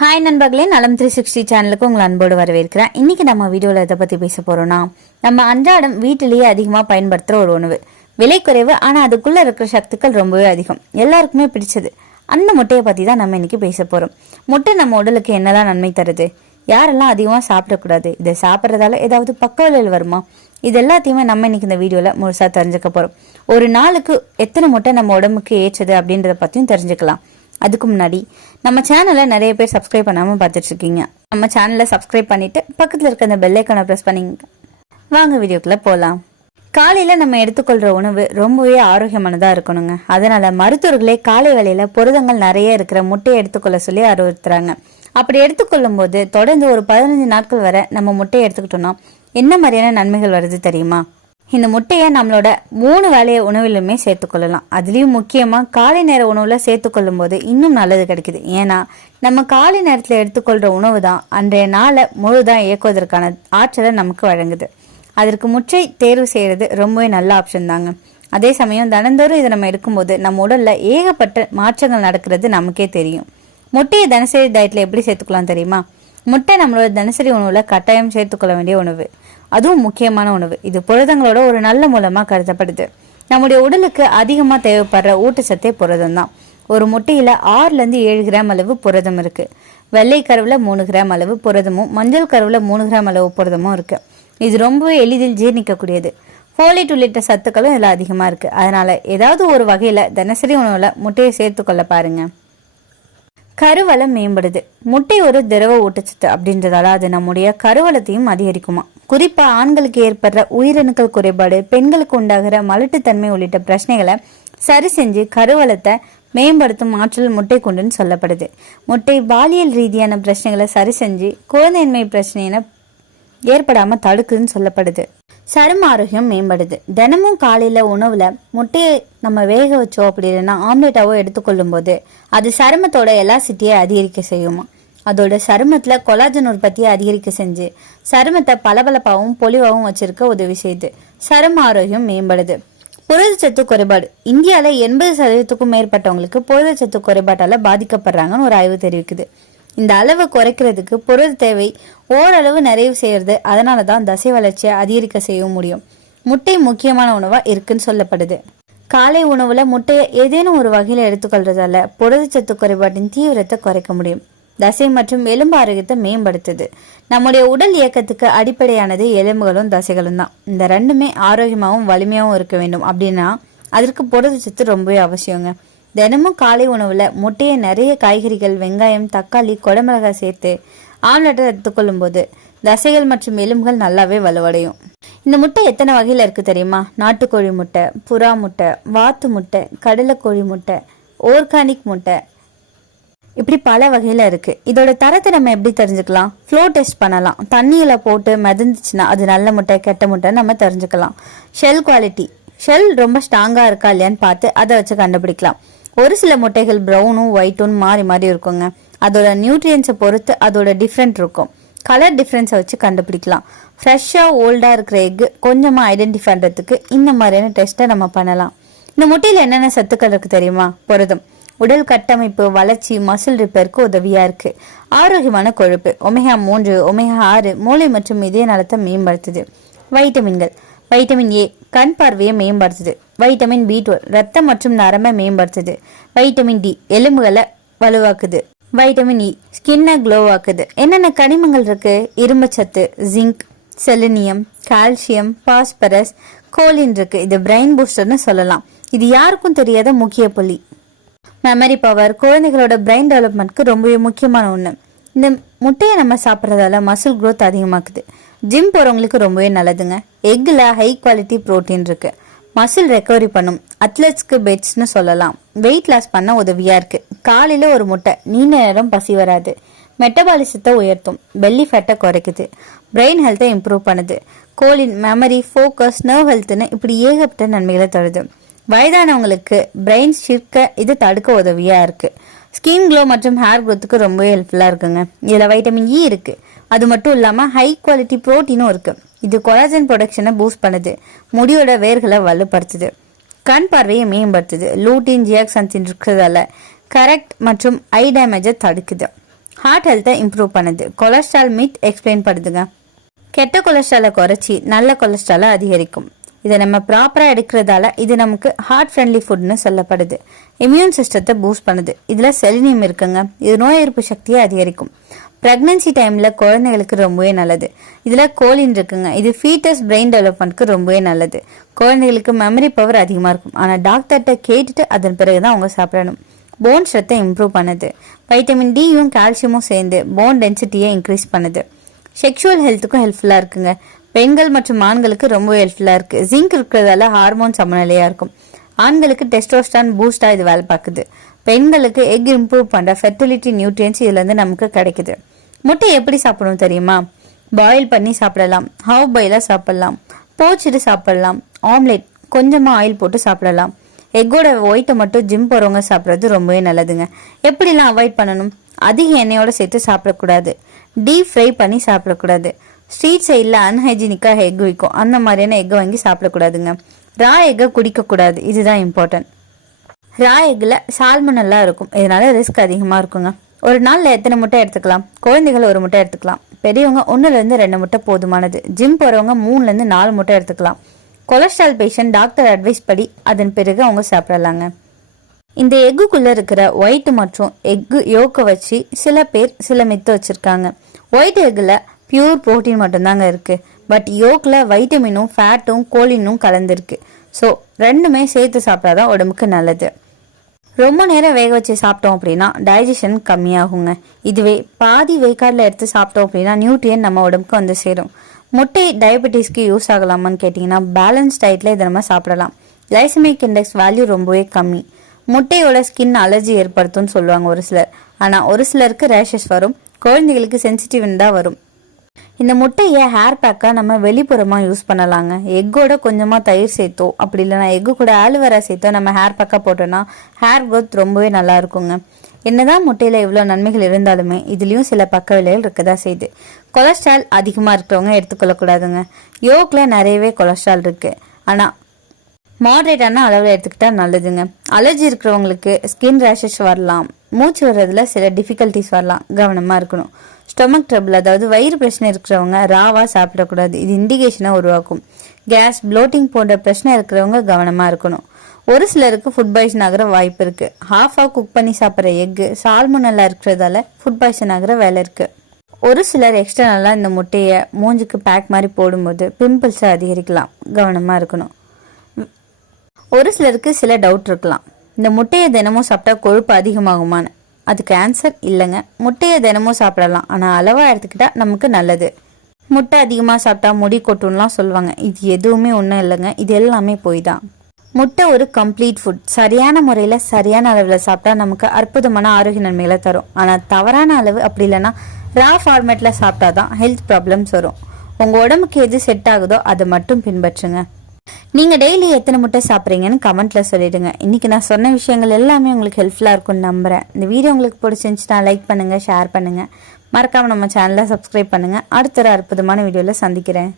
Hi நண்பர்களே, நலம் 360 சேனலுக்கு உங்களை அன்போடு வரவேற்கிறேன். இன்னைக்கு நம்ம வீடியோவில் எதை பற்றி பேச போறோம்னா, நம்ம அன்றாடம் வீட்டிலேயே அதிகமாக பயன்படுத்துகிற ஒரு உணவு. விலை குறைவு, ஆனால் அதுக்குள்ளே இருக்கிற சக்திகள் ரொம்பவே அதிகம். எல்லாருக்குமே பிடிச்சது அந்த முட்டையை பற்றி தான் நம்ம இன்னைக்கு பேச போகிறோம். முட்டை நம்ம உடலுக்கு என்னெல்லாம் நன்மை தருது, யாரெல்லாம் அதிகமாக சாப்பிடக்கூடாது, இதை சாப்பிட்றதால ஏதாவது பக்க விளைவுகள் வருமா, இது எல்லாத்தையுமே நம்ம இன்னைக்கு இந்த வீடியோவில் முழுசாக தெரிஞ்சுக்க போகிறோம். ஒரு நாளுக்கு எத்தனை முட்டை நம்ம உடம்புக்கு ஏற்றது அப்படின்றத பற்றியும் தெரிஞ்சுக்கலாம். அதுக்கு முன்னாடி நம்ம சேனலை நிறைய பேர் சப்ஸ்கிரைப் பண்ணாமல் பார்த்துட்டு இருக்கீங்க. நம்ம சேனலை சப்ஸ்கிரைப் பண்ணிட்டு பக்கத்தில் இருக்க அந்த பெல் ஐக்கானை ப்ரெஸ் பண்ணிங்க. வாங்க வீடியோக்குள்ள போகலாம். காலையில் நம்ம எடுத்துக்கொள்கிற உணவு ரொம்பவே ஆரோக்கியமானதாக இருக்கணுங்க. அதனால மருத்துவர்களே காலை வேளையில் புரதங்கள் நிறைய இருக்கிற முட்டையை எடுத்துக்கொள்ள சொல்லி அறிவுறுத்துறாங்க. அப்படி எடுத்துக்கொள்ளும் போது தொடர்ந்து ஒரு 15 நாட்கள் வரை நம்ம முட்டையை எடுத்துக்கிட்டோம்னா என்ன மாதிரியான நன்மைகள் வருது தெரியுமா? இந்த முட்டையை நம்மளோட 3 வேளைய உணவிலுமே சேர்த்துக்கொள்ளலாம். அதுலேயும் முக்கியமாக காலை நேர உணவில் சேர்த்துக்கொள்ளும் போது இன்னும் நல்லது கிடைக்குது. ஏன்னா நம்ம காலை நேரத்தில் எடுத்துக்கொள்கிற உணவு தான் அன்றைய நாளை முழுதான் இயக்குவதற்கான ஆற்றலை நமக்கு வழங்குது. அதற்கு முட்டை தேர்வு செய்கிறது ரொம்பவே நல்ல ஆப்ஷன் தாங்க. அதே சமயம் தினந்தோறும் இதை நம்ம எடுக்கும்போது நம்ம உடலில் ஏகப்பட்ட மாற்றங்கள் நடக்கிறது நமக்கே தெரியும். முட்டையை தினசரி டயட்டில் எப்படி சேர்த்துக்கலாம் தெரியுமா? முட்டை நம்மளோட தினசரி உணவுல கட்டாயம் சேர்த்துக்கொள்ள வேண்டிய உணவு, அதுவும் முக்கியமான உணவு. இது புரதங்களோட ஒரு நல்ல மூலமா கருதப்படுது. நம்முடைய உடலுக்கு அதிகமா தேவைப்படுற ஊட்டச்சத்தே புரதம் தான். ஒரு முட்டையில 6 to 7 கிராம் அளவு புரதம் இருக்கு. வெள்ளை கருவுல 3 கிராம் அளவு புரதமும் மஞ்சள் கருவுல 3 கிராம் அளவு புரதமும் இருக்கு. இது ரொம்பவே எளிதில் ஜீர்ணிக்கக்கூடியது. ஃபோலேட் உள்ளிட்ட சத்துக்களும் இதுல அதிகமா இருக்கு. அதனால ஏதாவது ஒரு வகையில தினசரி உணவுல முட்டையை சேர்த்துக்கொள்ள பாருங்க. கருவளம் மேம்படுது. முட்டை ஒரு திரவ ஊட்டச்சத்து அப்படின்றதால அது நம்முடைய கருவளத்தையும் அதிகரிக்குமா. குறிப்பா ஆண்களுக்கு ஏற்படுற உயிரணுக்கள் குறைபாடு, பெண்களுக்கு உண்டாகிற மலட்டுத்தன்மை உள்ளிட்ட பிரச்சனைகளை சரி செஞ்சு கருவளத்தை மேம்படுத்தும் ஆற்றல் முட்டை கொண்டுன்னு சொல்லப்படுது. முட்டை பாலியல் ரீதியான பிரச்சனைகளை சரி செஞ்சு குழந்தையின்மை பிரச்சனையின ஏற்படாம தடுக்குதுன்னு சொல்லப்படுது. சரும ஆரோக்கியம் மேம்படுது. தினமும் காலையில உணவுல முட்டையை நம்ம வேக வச்சோம் அப்படி இல்லைன்னா ஆம்லேட்டாவோ எடுத்துக்கொள்ளும் போது அது சருமத்தோட எலாசிட்டியை அதிகரிக்க செய்யுமா. அதோட சருமத்துல கொலாஜன் உற்பத்தியை அதிகரிக்க செஞ்சு சருமத்தை பளபளப்பாகவும் பொலிவாகவும் வச்சிருக்க உதவி செய்யுது. சரும ஆரோக்கியம் மேம்படுது. புரதச்சத்து குறைபாடு. இந்தியால 80% மேற்பட்டவங்களுக்கு புரதச்சத்து குறைபாட்டால பாதிக்கப்படுறாங்கன்னு ஒரு ஆய்வு தெரிவிக்குது. இந்த அளவை குறைக்கிறதுக்கு புரத தேவை ஓரளவு நிறைவு செய்யறது. அதனாலதான் தசை வளர்ச்சியை அதிகரிக்க செய்ய முடியும். முட்டை முக்கியமான உணவா இருக்குன்னு சொல்லப்படுது. காலை உணவுல முட்டையை ஏதேனும் ஒரு வகையில எடுத்துக்கொள்றதால புரதச்சத்து குறைபாட்டின் தீவிரத்தை குறைக்க முடியும். தசை மற்றும் எலும்பு ஆரோக்கியத்தை மேம்படுத்துது. நம்முடைய உடல் இயக்கத்துக்கு அடிப்படையானது எலும்புகளும் தசைகளும் தான். இந்த ரெண்டுமே ஆரோக்கியமாகவும் வலிமையாகவும் இருக்க வேண்டும் அப்படின்னா அதற்கு புரதச்சத்து ரொம்பவே அவசியங்க. தினமும் காலை உணவுல முட்டையை நிறைய காய்கறிகள், வெங்காயம், தக்காளி, குடமிளகாய் சேர்த்து ஆம்லெட்டை எடுத்துக்கொள்ளும் போது தசைகள் மற்றும் எலும்புகள் நல்லாவே வலுவடையும். இந்த முட்டை எத்தனை வகையில இருக்கு தெரியுமா? நாட்டுக்கோழி முட்டை, புறா முட்டை, வாத்து முட்டை, கடலைக்கோழி முட்டை, ஆர்கானிக் முட்டை, இப்படி பல வகையில இருக்கு. இதோட தரத்தை நம்ம எப்படி தெரிஞ்சுக்கலாம்? ஃப்ளோ டெஸ்ட் பண்ணலாம். தண்ணியில போட்டு மிதந்துச்சுன்னா அது நல்ல முட்டை கெட்ட முட்டை நம்ம தெரிஞ்சுக்கலாம். ஷெல் குவாலிட்டி, ஷெல் ரொம்ப ஸ்ட்ராங்கா இருக்கா இல்லையான்னு பார்த்து அதை வச்சு கண்டுபிடிக்கலாம். ஒரு சில முட்டைகள் ப்ரௌனும் ஒயிட்டும் மாறி மாறி இருக்குங்க. அதோட நியூட்ரியன்ஸை பொறுத்து அதோட டிஃப்ரெண்ட் இருக்கும். கலர் டிஃப்ரென்ஸை வச்சு கண்டுபிடிக்கலாம். ஃப்ரெஷ்ஷாக ஓல்டாக இருக்கிற எக்கு கொஞ்சமாக ஐடென்டிஃபை பண்ணுறதுக்கு இந்த மாதிரியான டெஸ்ட்டை நம்ம பண்ணலாம். இந்த முட்டையில் என்னென்ன சத்துக்கள் இருக்கு தெரியுமா? புரதம் உடல் கட்டமைப்பு, வளர்ச்சி, மசில் ரிப்பேருக்கு உதவியா இருக்கு. ஆரோக்கியமான கொழுப்பு ஒமேகா 3, ஒமேகா 6 மூளை மற்றும் இதய நலத்தை மேம்படுத்துது. வைட்டமின்கள், வைட்டமின் ஏ கண் பார்வையை மேம்படுத்துது. வைட்டமின் B12 ரத்தம் மற்றும் நரம்பை மேம்படுத்துது. வைட்டமின் டி எலும்புகளை வலுவாக்குது. வைட்டமின் இ ஸ்கின்னை க்ளோ ஆக்குது. என்னென்ன கனிமங்கள் இருக்கு? இரும்புச்சத்து, ஜிங்க், செலினியம், கால்சியம், பாஸ்பரஸ், கோலின் இருக்கு. இது பிரெயின் பூஸ்டர்னு சொல்லலாம். இது யாருக்கும் தெரியாத முக்கிய புள்ளி. மெமரி பவர், குழந்தைகளோட பிரெயின் டெவலப்மெண்ட்க்கு ரொம்பவே முக்கியமான ஒண்ணு. இந்த முட்டையை நம்ம சாப்பிட்றதால மசில் க்ரோத் அதிகமாக்குது. ஜிம் போறவங்களுக்கு ரொம்பவே நல்லதுங்க. எக்ல ஹை குவாலிட்டி புரோட்டீன் இருக்கு. மசில் ரெக்கவரி பண்ணும். அத்லெட்ஸ்க்கு பெட்ஸ்னு சொல்லலாம். வெயிட் லாஸ் பண்ண உதவியா இருக்கு. காலையில ஒரு முட்டை நீண்ட நேரம் பசி வராது. மெட்டபாலிசத்தை உயர்த்தும். பெல்லி ஃபேட்டை குறைக்குது. பிரெயின் ஹெல்த்தை இம்ப்ரூவ் பண்ணுது. கோலின் மெமரி, ஃபோக்கஸ், நர்வ் ஹெல்த்னு இப்படி ஏகப்பட்ட நன்மைகளை தருது. வயதானவங்களுக்கு பிரெயின் ஷிர்க்க இது தடுக்க உதவியா இருக்கு. ஸ்கின் க்ளோ மற்றும் ஹேர் க்ரோத்துக்கு ரொம்பவே ஹெல்ப்ஃபுல்லா இருக்குங்க. இதுல வைட்டமின் இ இருக்கு. அது மட்டும் இல்லாம ஹை குவாலிட்டி புரோட்டீனும் இருக்கு. இது கொலாஜன் ப்ரொடக்ஷனை பூஸ்ட் பண்ணுது. முடியோட வேர்களை வலுப்படுத்துது. கண் பார்வையை மேம்படுத்துது. லூட்டின், ஜியாக்சன்சின் இருக்கிறதால கரெக்ட் மற்றும் ஐ டேமேஜை தடுக்குது. ஹார்ட் ஹெல்த்தை இம்ப்ரூவ் பண்ணுது. கொலஸ்ட்ரால் மித் எக்ஸ்பிளைன் பண்ணுதுங்க. கெட்ட கொலஸ்ட்ராலை குறைச்சி நல்ல கொலஸ்ட்ராலை அதிகரிக்கும். இதை நம்ம ப்ராப்பராக எடுக்கிறதால இது நமக்கு ஹார்ட் ஃப்ரெண்ட்லி ஃபுட்னு சொல்லப்படுது. இம்யூன் சிஸ்டத்தை பூஸ்ட் பண்ணுது. இதில் செலினியம் இருக்குங்க. இது நோய் எதிர்ப்பு சக்தியை அதிகரிக்கும். ப்ரெக்னன்சி டைமில் குழந்தைகளுக்கு ரொம்பவே நல்லது. இதில் கோலின் இருக்குங்க. இது ஃபீட்டஸ் பிரெயின் டெவலப்மெண்ட்க்கு ரொம்பவே நல்லது. குழந்தைகளுக்கு மெமரி பவர் அதிகமாக இருக்கும். ஆனால் டாக்டர்கிட்ட கேட்டுட்டு அதன் பிறகு தான் அவங்க சாப்பிடணும். போன் ஸ்ட்ரெத்தை இம்ப்ரூவ் பண்ணுது. வைட்டமின் டியும் கால்சியமும் சேர்ந்து போன் டென்சிட்டியை இன்க்ரீஸ் பண்ணுது. செக்ஷுவல் ஹெல்த்துக்கும் ஹெல்ப்ஃபுல்லாக இருக்குங்க. பெண்கள் மற்றும் ஆண்களுக்கு ரொம்ப ஹெல்ப்ஃபுல்லாக இருக்குது. ஜிங்க் இருக்கிறதால ஹார்மோன் சமநிலையாக இருக்கும். ஆண்களுக்கு டெஸ்டோஸ்டான் பூஸ்டாக இது வேலை பார்க்குது. பெண்களுக்கு எக் இம்ப்ரூவ் பண்ணுற ஃபெர்டிலிட்டி நியூட்ரியன்ஸ் இதுலேருந்து நமக்கு கிடைக்குது. முட்டை எப்படி சாப்பிடணும் தெரியுமா? பாயில் பண்ணி சாப்பிடலாம், ஹாஃப் பாயிலாக சாப்பிடலாம், போச்சிட்டு சாப்பிடலாம், ஆம்லேட் கொஞ்சமாக ஆயில் போட்டு சாப்பிடலாம். எக்கோட ஒயிட்டை மட்டும் ஜிம் போகிறவங்க சாப்பிட்றது ரொம்பவே நல்லதுங்க. எப்படிலாம் அவாய்ட் பண்ணணும்? அதிக எண்ணெயோட சேர்த்து சாப்பிடக்கூடாது. டீப் ஃப்ரை பண்ணி சாப்பிடக்கூடாது. ஸ்ட்ரீட் சைடில் அன்ஹைஜீனிக்காக எக் விற்கும், அந்த மாதிரியான எக்கை வாங்கி சாப்பிடக்கூடாதுங்க. ரா எக்கை குடிக்கக்கூடாது, இதுதான் இம்பார்ட்டன்ட். ரா எக்கில் சால்மனெல்லாம் இருக்கும், இதனால ரிஸ்க் அதிகமாக இருக்குங்க. ஒரு நாளில் எத்தனை முட்டை எடுத்துக்கலாம்? குழந்தைகள் 1 முட்டை எடுத்துக்கலாம். பெரியவங்க 1லேருந்து 2 முட்டை போதுமானது. ஜிம் போகிறவங்க 3லேருந்து 4 முட்டை எடுத்துக்கலாம். கொலஸ்ட்ரால் பேஷண்ட் டாக்டர் அட்வைஸ் படி அதன் பிறகு அவங்க சாப்பிடலாங்க. இந்த எக்குக்குள்ளே இருக்கிற ஒயிட் மற்றும் எக்கு யோக்கை வச்சு சில பேர் சில மித்து வச்சுருக்காங்க. ஒயிட் எக்கில் பியூர் ப்ரோட்டீன் மட்டும்தாங்க இருக்குது. பட் யோக்கில் வைட்டமினும் ஃபேட்டும் கோலினும் கலந்துருக்கு. ஸோ ரெண்டுமே சேர்த்து சாப்பிட்டாதான் உடம்புக்கு நல்லது. ரொம்ப நேரம் வேக வச்சு சாப்பிட்டோம் அப்படின்னா டைஜஷன் கம்மியாகுங்க. இதுவே பாதி வேக்காடில் எடுத்து சாப்பிட்டோம் அப்படின்னா நியூட்ரியன் நம்ம உடம்புக்கு வந்து சேரும். முட்டை டயபெட்டிஸ்க்கு யூஸ் ஆகலாமான்னு கேட்டிங்கன்னா பேலன்ஸ் டயட்டில் இதை நம்ம சாப்பிடலாம். கிளைசமிக் இண்டெக்ஸ் வேல்யூ ரொம்பவே கம்மி. முட்டையோட ஸ்கின் அலர்ஜி ஏற்படுத்தும்னு சொல்லுவாங்க ஒரு சிலர். ஆனால் ஒரு சிலருக்கு ரேஷஸ் வரும். குழந்தைகளுக்கு சென்சிட்டிவ்னு தான் வரும். இந்த முட்டையை ஹேர் பேக்காக நம்ம வெளிப்புறமாக யூஸ் பண்ணலாங்க. எக்கோட கொஞ்சமாக தயிர் சேர்த்தோ அப்படி இல்லைனா எக்கு கூட ஆலுவேரா சேர்த்தோ நம்ம ஹேர் பேக்காக போட்டோன்னா ஹேர் க்ரோத் ரொம்பவே நல்லா இருக்குங்க. என்னதான் முட்டையில் இவ்வளோ நன்மைகள் இருந்தாலுமே இதுலேயும் சில பக்க விலைகள் இருக்கதான் செய்யுது. கொலஸ்ட்ரால் அதிகமாக இருக்கிறவங்க எடுத்துக்கொள்ளக்கூடாதுங்க. யோக்கில் நிறையவே கொலஸ்ட்ரால் இருக்குது. ஆனால் மாடரேட்டான அளவில் எடுத்துக்கிட்டா நல்லதுங்க. அலர்ஜி இருக்கிறவங்களுக்கு ஸ்கின் ரேஷஸ் வரலாம், மூச்சு வர்றதுல சில டிஃபிகல்ட்டிஸ் வரலாம், கவனமாக இருக்கணும். ஸ்டொமக் ட்ரபிள் அதாவது வயிறு பிரச்சனை இருக்கிறவங்க ராவாக சாப்பிடக்கூடாது, இது இண்டிகேஷனை உருவாக்கும். கேஸ் ப்ளோட்டிங் போன்ற பிரச்சனை இருக்கிறவங்க கவனமாக இருக்கணும். ஒரு சிலருக்கு ஃபுட் பாய்சன் ஆகிற வாய்ப்பு இருக்குது. ஹாஃபாக குக் பண்ணி சாப்பிட்ற எக்கு சால்மோனல்லா இருக்கிறதால ஃபுட் பாய்சன் ஆகிற வேலை இருக்குது. ஒரு சிலர் எக்ஸ்டர்னலாக இந்த முட்டையை மூஞ்சுக்கு பேக் மாதிரி போடும்போது பிம்பிள்ஸை அதிகரிக்கலாம், கவனமாக இருக்கணும். ஒரு சிலருக்கு சில டவுட் இருக்கலாம், இந்த முட்டையை தினமும் சாப்பிட்டா கொழுப்பு அதிகமாகுமான்னு. அதுக்கு ஆன்சர் இல்லைங்க. முட்டையை தினமும் சாப்பிடலாம், ஆனால் அளவாக எடுத்துக்கிட்டா நமக்கு நல்லது. முட்டை அதிகமாக சாப்பிட்டா முடி கொட்டும்லாம் சொல்லுவாங்க, இது எதுவுமே ஒன்றும் இல்லைங்க. இது எல்லாமே போய் தான். முட்டை ஒரு கம்ப்ளீட் ஃபுட். சரியான முறையில் சரியான அளவில் சாப்பிட்டா நமக்கு அற்புதமான ஆரோக்கிய நன்மைகளை தரும். ஆனால் தவறான அளவு அப்படி இல்லைன்னா ரா ஃபார்மேட்டில் சாப்பிட்டா தான் ஹெல்த் ப்ராப்ளம்ஸ் வரும். உங்கள் உடம்புக்கு எது செட் ஆகுதோ அதை மட்டும் பின்பற்றுங்க. நீங்கள் டெய்லி எத்தனை முட்டை சாப்பிட்றீங்கன்னு கமெண்ட்டில் சொல்லிவிடுங்க. இன்றைக்கி நான் சொன்ன விஷயங்கள் எல்லாமே உங்களுக்கு ஹெல்ப்ஃபுல்லாக இருக்கும்னு நம்புகிறேன். இந்த வீடியோ உங்களுக்கு பிடிச்சிருந்துச்சுன்னா லைக் பண்ணுங்கள், ஷேர் பண்ணுங்கள். மறக்காமல் நம்ம சேனலை சப்ஸ்கிரைப் பண்ணுங்கள். அடுத்த ஒரு அற்புதமான வீடியோவில் சந்திக்கிறேன்.